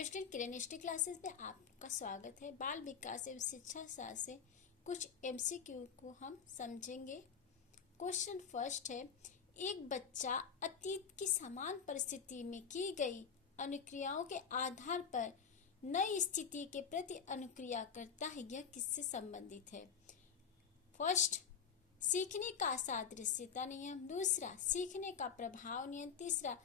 Hello student, किरण history classes में आपका स्वागत है। बाल विकास एवं शिक्षा शास्त्र से कुछ एमसीक्यू को हम समझेंगे। क्वेश्चन फर्स्ट है, एक बच्चा अतीत की समान परिस्थिति में की गई अनुक्रियाओं के आधार पर नई स्थिति के प्रति अनुक्रिया करता है, यह किससे संबंधित है? फर्स्ट, सीखने का सादृश्यता नियम। दूसरा, सीखने का प्रभाव नियम। तीसरा,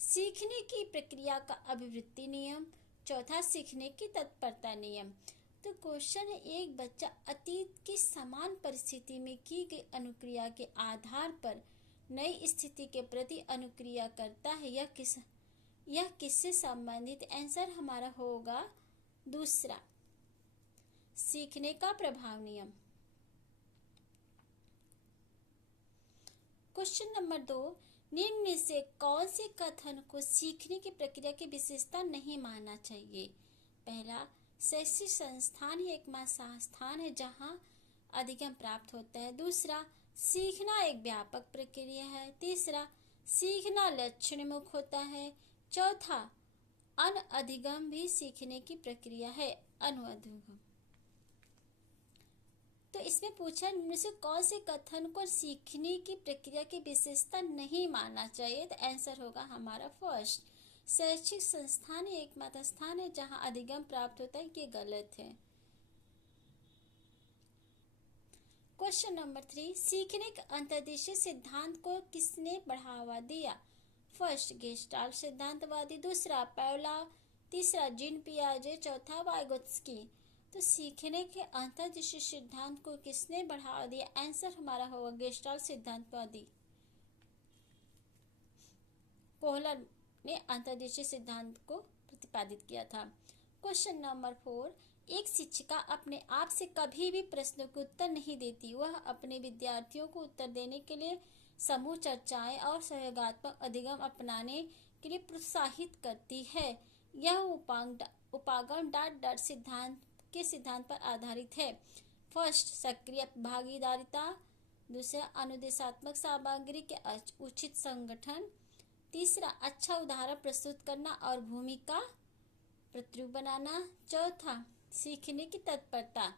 सीखने की प्रक्रिया का अभिवृत्ति नियम। चौथा, सीखने की तत्परता नियम। तो क्वेश्चन है, एक बच्चा अतीत की समान परिस्थिति में की गई अनुक्रिया के आधार पर नई स्थिति के प्रति अनुक्रिया करता है, यह किससे संबंधित? आंसर हमारा होगा दूसरा, सीखने का प्रभाव नियम। क्वेश्चन नंबर 2, निम्न में से कौन से कथन को सीखने की प्रक्रिया की विशेषता नहीं मानना चाहिए? पहला, शैक्षिक संस्थान ही एकमात्र संस्थान है जहां अधिगम प्राप्त होता है। दूसरा, सीखना एक व्यापक प्रक्रिया है। तीसरा, सीखना लक्षणमुख होता है। चौथा, अनअधिगम भी सीखने की प्रक्रिया है। अनुअधिगम। तो इसमें पूछा, इनमें से कौन से कथन को सीखने की प्रक्रिया की विशेषता नहीं मानना चाहिए? तो आंसर होगा हमारा फर्स्ट, शैक्षिक संस्थान ही एकमात्र स्थान है जहां अधिगम प्राप्त होता है। ये गलत है। क्वेश्चन नंबर 3, सीखने के अंतर्देशीय सिद्धांत को किसने बढ़ावा दिया? फर्स्ट, गेस्टाल्ट सिद्धांतवादी। दूसरा, पावलोव। तीसरा, जीन पियाजे। चौथा, वाइगोत्स्की। तो सीखने के अंतर्दृष्टि सिद्धांत को किसने बढ़ावा दिया? आंसर हमारा होगा गेस्टाल्ट सिद्धांतवादी। कोहलर ने अंतर्दृष्टि सिद्धांत को प्रतिपादित किया था। क्वेश्चन नंबर 4, एक शिक्षिका अपने आप से कभी भी प्रश्नों के उत्तर नहीं देती। वह अपने विद्यार्थियों को उत्तर देने के लिए समूह चर्चाएं और सहयोगात्मक अधिगम अपनाने के लिए प्रोत्साहित करती है। यह उपागम डाट डाट सिद्धांत के सिद्धांत पर आधारित है। फर्स्ट, सक्रिय भागीदारिता। दूसरा, अनुदेशात्मक सामग्री के उचित संगठन। तीसरा, अच्छा उदाहरण प्रस्तुत करना और भूमिका प्रतिरूप बनाना। चौथा, सीखने की तत्परता।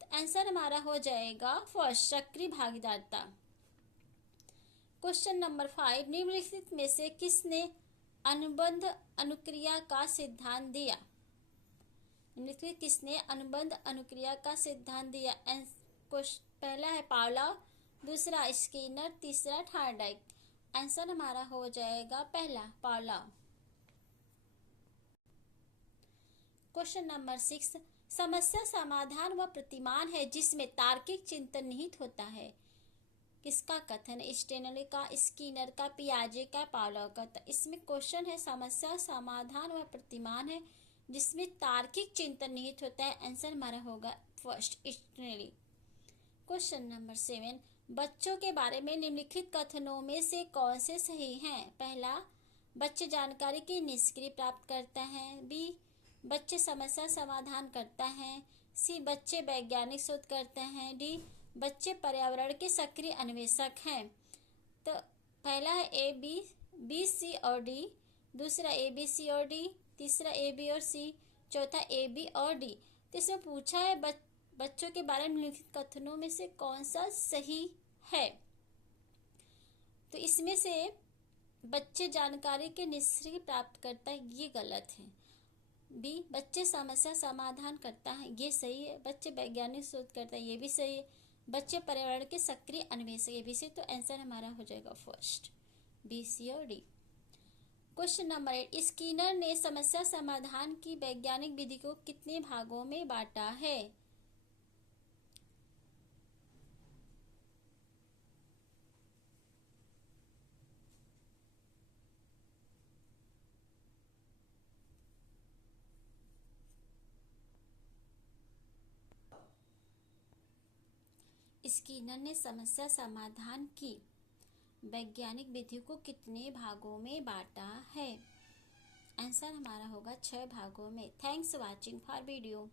तो आंसर हमारा हो जाएगा फर्स्ट, सक्रिय भागीदारिता। क्वेश्चन नंबर 5, निम्नलिखित में से किसने अनुबंध अनुक्रिया का सिद्धांत दिया? निम्नलिखित किसने अनुबंध अनुक्रिया का सिद्धांत दिया? पहला है पावलोव। दूसरा, स्किनर। तीसरा, थार्डाइक। आंसर हमारा हो जाएगा पहला, पावलोव। क्वेश्चन नंबर 6, समस्या समाधान वह प्रतिमान है जिसमें तार्किक चिंतन निहित होता है। किसका कथन? स्टेनली का, स्किनर का, पियाजे का, पावलोव का। तो इसमें क्वेश्चन है, समस्या समाधान वह प्रतिमान है जिसमें तार्किक चिंतन निहित होता है। आंसर हमारा होगा फर्स्ट, स्टेनली। क्वेश्चन नंबर 7, बच्चों के बारे में निम्नलिखित कथनों में से कौन से सही हैं? पहला, बच्चे जानकारी की निष्क्रिय प्राप्त करता है। बी, बच्चे समस्या समाधान करता है। सी, बच्चे वैज्ञानिक शोध करते हैं। डी, बच्चे पर्यावरण के सक्रिय अन्वेषक हैं। तो पहला है ए, बी, सी और डी। दूसरा, ए, बी, सी और डी। तीसरा, ए, बी और सी। चौथा, ए, बी और डी। तो इसमें पूछा है, बच्चों के बारे में निम्नलिखित कथनों में से कौन सा सही है? तो इसमें से बच्चे जानकारी के निष्क्रिय प्राप्त करता है, ये गलत है। बी, बच्चे समस्या समाधान करता है, ये सही है। बच्चे वैज्ञानिक शोध करता है, ये भी सही है। बच्चे पर्यावरण के सक्रिय अन्वेषक, ये भी सही। तो आंसर हमारा हो जाएगा फर्स्ट, बी, सी और डी। क्वेश्चन नंबर 8, स्किनर ने समस्या समाधान की वैज्ञानिक विधि को कितने भागों में बांटा है? स्किनर ने समस्या समाधान की वैज्ञानिक विधि को कितने भागों में बांटा है? आंसर हमारा होगा 6 भागों में। Thanks watching for video.